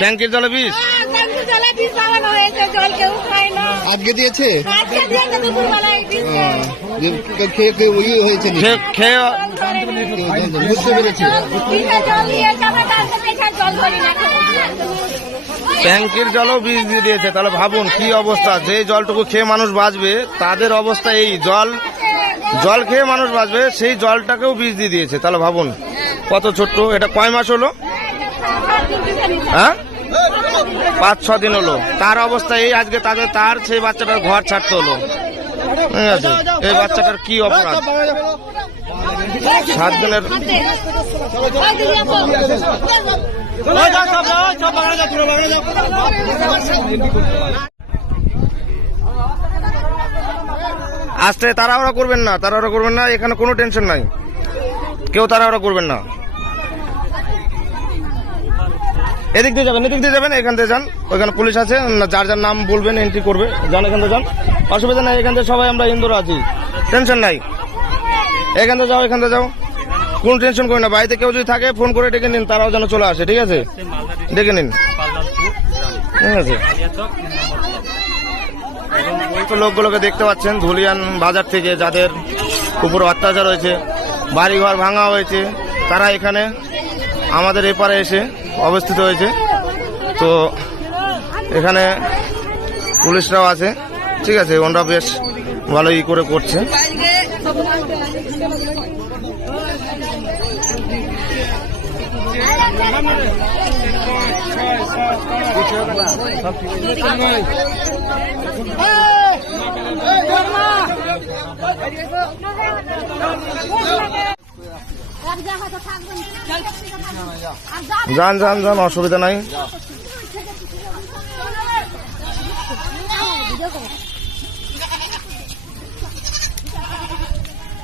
ট্যাঙ্কির জলে বিষ আজকে দিয়েছে খেয়ে বুঝতে পেরেছি। ট্যাঙ্কির জলও বিষ দিয়ে দিয়েছে। তাহলে ভাবুন কি অবস্থা, যে জলটুকু খেয়ে মানুষ বাঁচবে তাদের অবস্থা এই। জল খেয়ে মানুষ বাঁচবে, সেই জলটাকেও বিষ দিয়ে দিয়েছে। তাহলে ভাবুন কত ছোট্ট। এটা কয় মাস হলো? হ্যাঁ, 5-6 দিন হলো। তার অবস্থা এই। আজকে তার সেই বাচ্চাটার ঘর ছাড়তে হলো। ঠিক আছে, এই বাচ্চাটার কি অপরাধ? 7 দিনের। আস্তে, তাড়াহুড়া করবেন না, এখানে কোনো টেনশন নাই, কেউ তাড়াহুড়া করবেন না। এদিক দিয়ে যাবেন, এখান থেকে যান, ওইখানে পুলিশ আছে, যার যার নাম বলবেন এন্ট্রি করবে, যান এখান থেকে যান, অসুবিধা নাই। এখান থেকে সবাই আমরা হিন্দুরা আছি, টেনশন নাই। এখান থেকে যাও, কোন টেনশন করি না। বাড়িতে কেউ যদি থাকে ফোন করে ডেকে নিন, তারাও যেন চলে আসে। ঠিক আছে, ডেকে নিন। ঠিক আছে, লোকগুলোকে দেখতে পাচ্ছেন ধুলিয়ান বাজার থেকে, যাদের উপর অত্যাচার হয়েছে, বাড়িঘর ভাঙা হয়েছে, তারা এখানে আমাদের এপারে এসে অবস্থিত হয়েছে। তো এখানে পুলিশরাও আছে। ঠিক আছে, ওনারা বেশ ভালোই করে করছে। যান, অসুবিধা নাই।